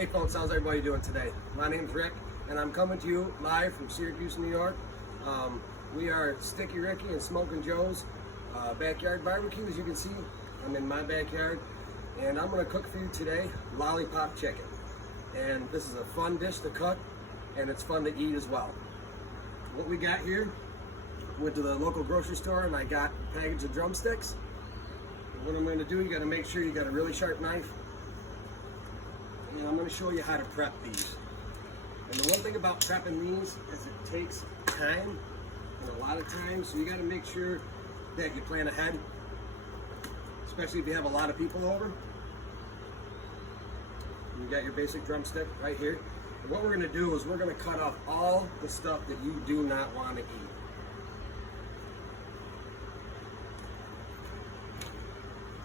Hey folks, how's everybody doing today? My name's Rick, and I'm coming to you live from Syracuse, New York. We are Sticky Ricky and Smokin Joe's backyard barbecue. As you can see, I'm in my backyard, and I'm going to cook for you today Lollipop Chicken. And this is a fun dish to cook, and it's fun to eat as well. What we got here, went to the local grocery store and I got a package of drumsticks. And what I'm going to do, you got to make sure you got a really sharp knife. And I'm going to show you how to prep these. And the one thing about prepping these is it takes time, and a lot of time, so you got to make sure that you plan ahead, especially if you have a lot of people over. You got your basic drumstick right here. And what we're going to do is we're going to cut off all the stuff that you do not want to eat.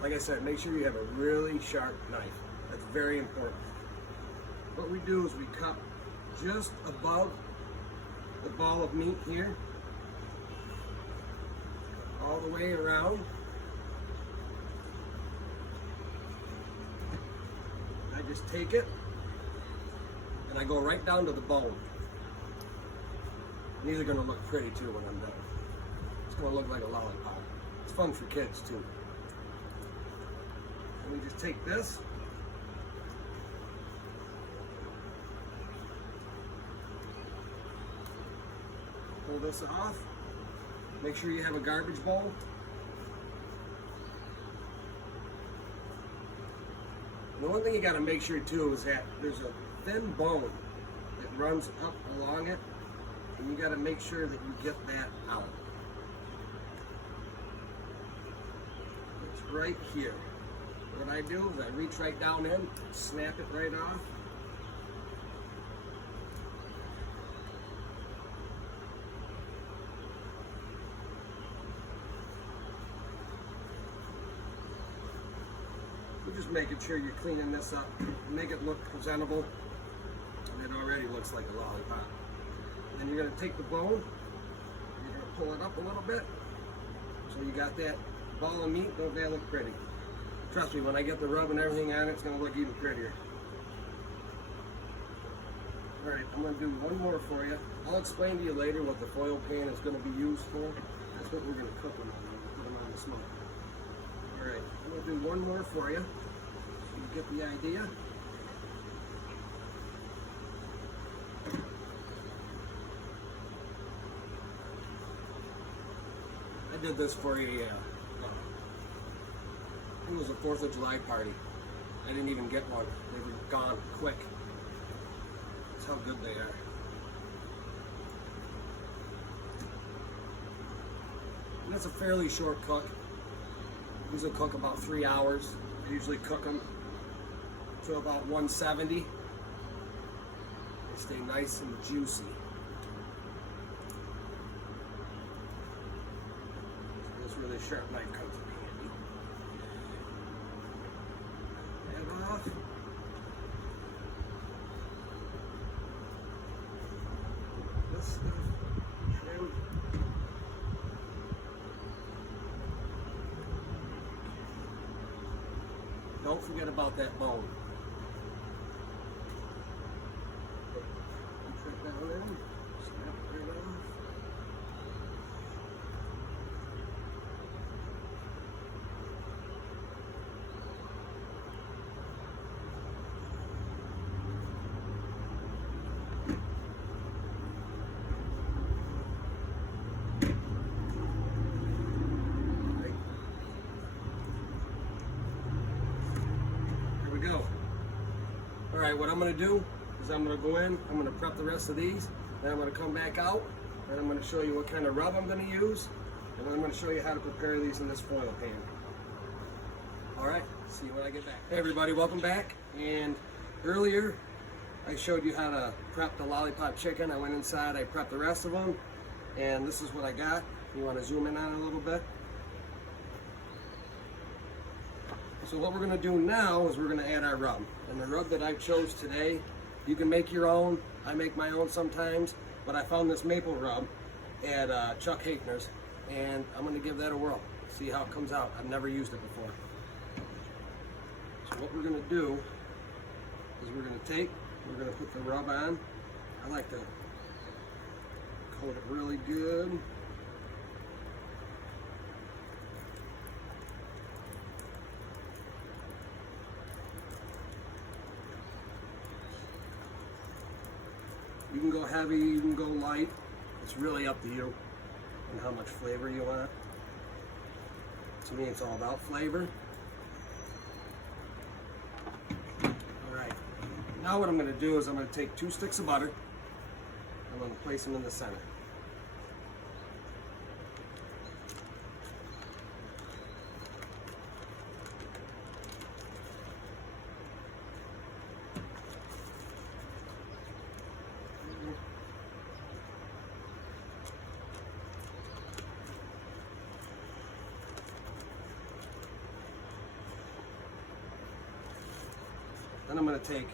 Like I said, make sure you have a really sharp knife. That's very important. What we do is we cut just above the ball of meat here, all the way around. I just take it and I go right down to the bone. And these are going to look pretty too when I'm done. It's going to look like a lollipop. It's fun for kids too. And we just take this, pull this off, make sure you have a garbage bowl. The one thing you got to make sure too is that there's a thin bone that runs up along it, and you got to make sure that you get that out. It's right here. What I do is I reach right down in, snap it right off. We're just making sure you're cleaning this up, make it look presentable, and it already looks like a lollipop. Then you're going to take the bone, you're going to pull it up a little bit, so you got that ball of meat. Don't that look pretty? Trust me, when I get the rub and everything on it, it's going to look even prettier. Alright, I'm going to do one more for you. I'll explain to you later what the foil pan is going to be used for. That's what we're going to cook them on, put them on the smoke. Alright, I'm going to do one more for you, so you get the idea. I did this for it was a 4th of July party. I didn't even get one. They were gone quick. That's how good they are. And that's a fairly short cook. These will cook about 3 hours. I usually cook them to about 170. They stay nice and juicy. So this really sharp knife comes in handy. Head off. This stuff. Trim. Don't forget about that bone. Check that one in. Snap it right off. Alright, what I'm going to do is I'm going to go in, I'm going to prep the rest of these, then I'm going to come back out, and I'm going to show you what kind of rub I'm going to use, and then I'm going to show you how to prepare these in this foil pan. Alright, see you when I get back. Hey everybody, welcome back. And earlier I showed you how to prep the lollipop chicken. I went inside, I prepped the rest of them, and this is what I got. You want to zoom in on it a little bit? So what we're going to do now is we're going to add our rub. And the rub that I chose today, you can make your own. I make my own sometimes, but I found this maple rub at Chuck Hafner's, and I'm going to give that a whirl. See how it comes out. I've never used it before. So what we're going to do is we're going to put the rub on. I like to coat it really good. You can go heavy, you can go light. It's really up to you and how much flavor you want. To me, it's all about flavor. All right. Now what I'm going to do is I'm going to take 2 sticks of butter. I'm going to place them in the center. Then I'm going to take,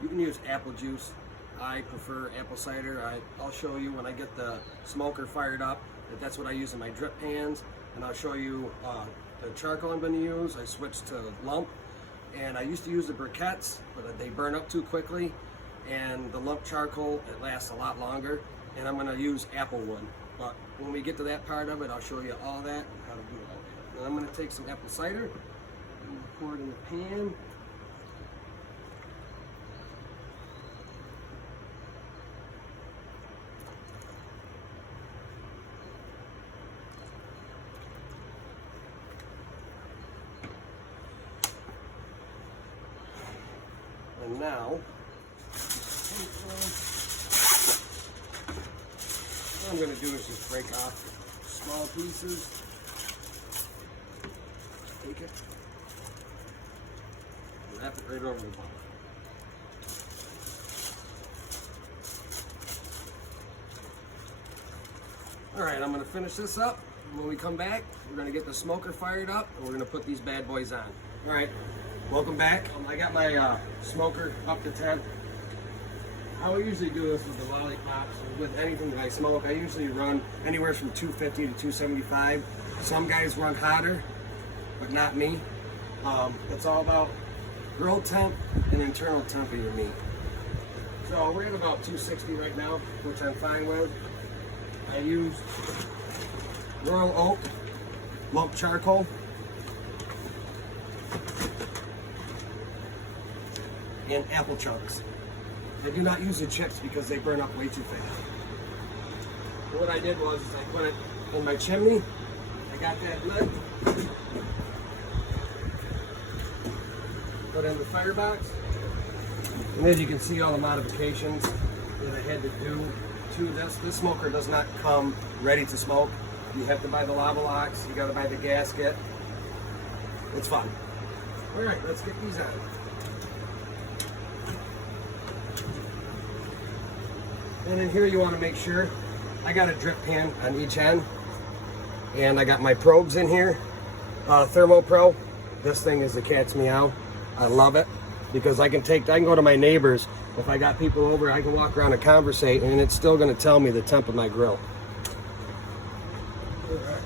you can use apple juice. I prefer apple cider. I'll show you when I get the smoker fired up that's what I use in my drip pans. And I'll show you the charcoal I'm going to use. I switched to lump. And I used to use the briquettes, but they burn up too quickly. And the lump charcoal, it lasts a lot longer. And I'm going to use apple wood. But when we get to that part of it, I'll show you all that and how to do it. And I'm going to take some apple cider and pour it in the pan. And now, what I'm going to do is just break off small pieces. Just take it, wrap it right over the bottom. All right, I'm going to finish this up. When we come back, we're going to get the smoker fired up, and we're going to put these bad boys on. All right. Welcome back. I got my smoker up to temp. I would usually do this with the lollipops or with anything that I smoke. I usually run anywhere from 250 to 275. Some guys run hotter, but not me. It's all about grill temp and internal temp of your meat. So we're at about 260 right now, which I'm fine with. I use Royal Oak lump charcoal. And apple chunks. I do not use the chips because they burn up way too fast. So what I did was I put it in my chimney. I got that lid. Put it in the firebox. And as you can see, all the modifications that I had to do to this. This smoker does not come ready to smoke. You have to buy the lava locks. You got to buy the gasket. It's fun. All right, let's get these on. And in here you want to make sure, I got a drip pan on each end, and I got my probes in here, Thermo Pro. This thing is the cat's meow. I love it because I can go to my neighbors. If I got people over, I can walk around and conversate, and it's still going to tell me the temp of my grill. All right.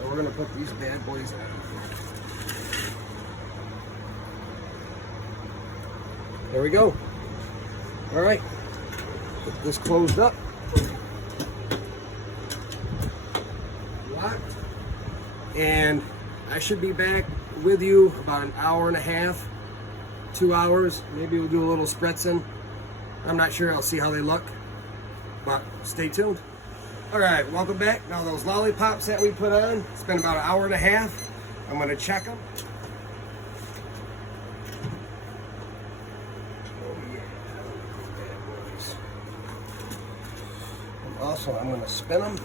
So we're going to put these bad boys on. There we go. All right. Get this closed up. Locked. And I should be back with you about an hour and a half, 2 hours. Maybe we'll do a little spritzing. I'm not sure. I'll see how they look. But stay tuned. All right, welcome back. Now those lollipops that we put on, it's been about an hour and a half. I'm going to check them. Also, I'm going to spin them.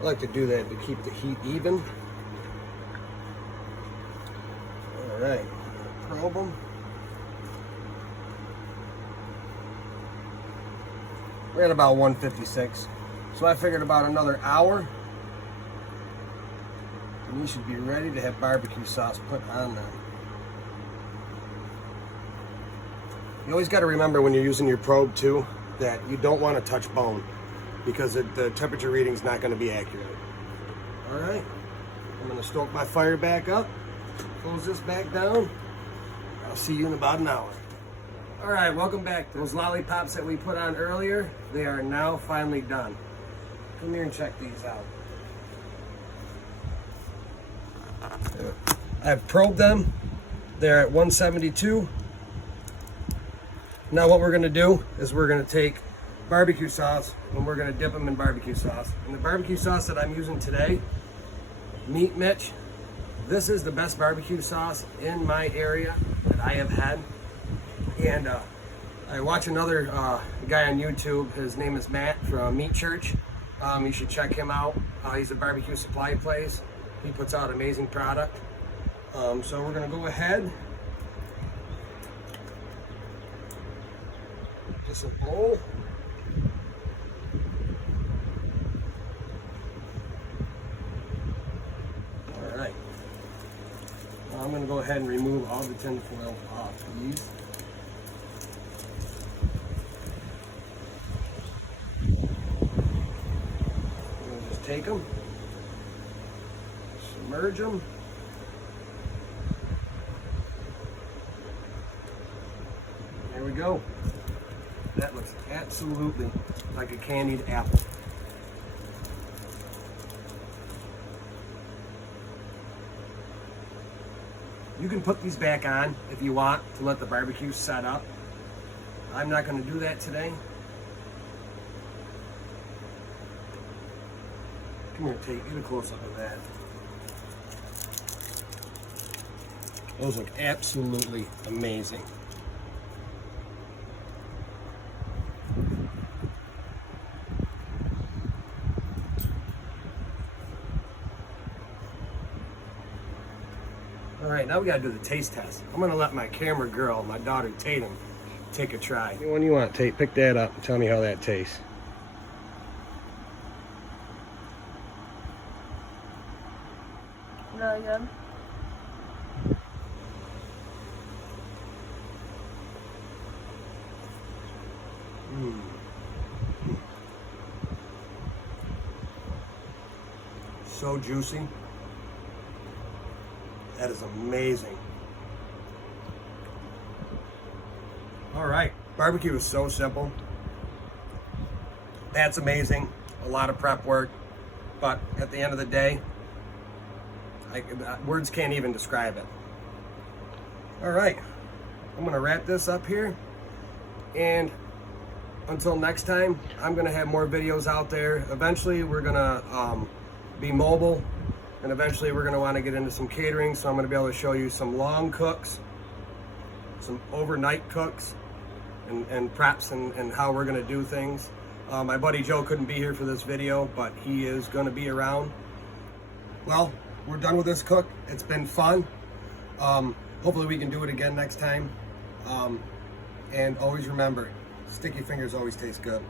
I like to do that to keep the heat even. All right, probe them. We're at about 156. So I figured about another hour. And you should be ready to have barbecue sauce put on them. You always got to remember when you're using your probe too, that you don't want to touch bone because the temperature reading is not going to be accurate. All right, I'm gonna stoke my fire back up, close this back down. I'll see you in about an hour. All right, welcome back. Those lollipops that we put on earlier, they are now finally done. Come here and check these out. I've probed them. They're at 172. Now what we're gonna do is we're gonna take barbecue sauce and we're gonna dip them in barbecue sauce. And the barbecue sauce that I'm using today, Meat Mitch, this is the best barbecue sauce in my area that I have had. And I watch another guy on YouTube. His name is Matt from Meat Church. You should check him out. He's a barbecue supply place. He puts out amazing product. So we're gonna go ahead. Just a bowl. All right. Now I'm gonna go ahead and remove all the tin foil off these. Take them, submerge them, there we go. That looks absolutely like a candied apple. You can put these back on if you want to let the barbecue set up. I'm not going to do that today. Come here, get a close-up of that. Those look absolutely amazing. All right, now we gotta do the taste test. I'm gonna let my camera girl, my daughter Tatum, take a try. What one you want, Tate? Pick that up and tell me how that tastes. Really good. So juicy. That is amazing. All right, barbecue is so simple. That's amazing. A lot of prep work, but at the end of the day, words can't even describe it. All right, I'm gonna wrap this up here, and until next time, I'm gonna have more videos out there. Eventually, we're gonna be mobile, and eventually we're gonna wanna get into some catering, so I'm gonna be able to show you some long cooks, some overnight cooks, and preps, and how we're gonna do things. My buddy Joe couldn't be here for this video, but he is gonna be around. Well, we're done with this cook. It's been fun. Hopefully we can do it again next time. And always remember, sticky fingers always taste good.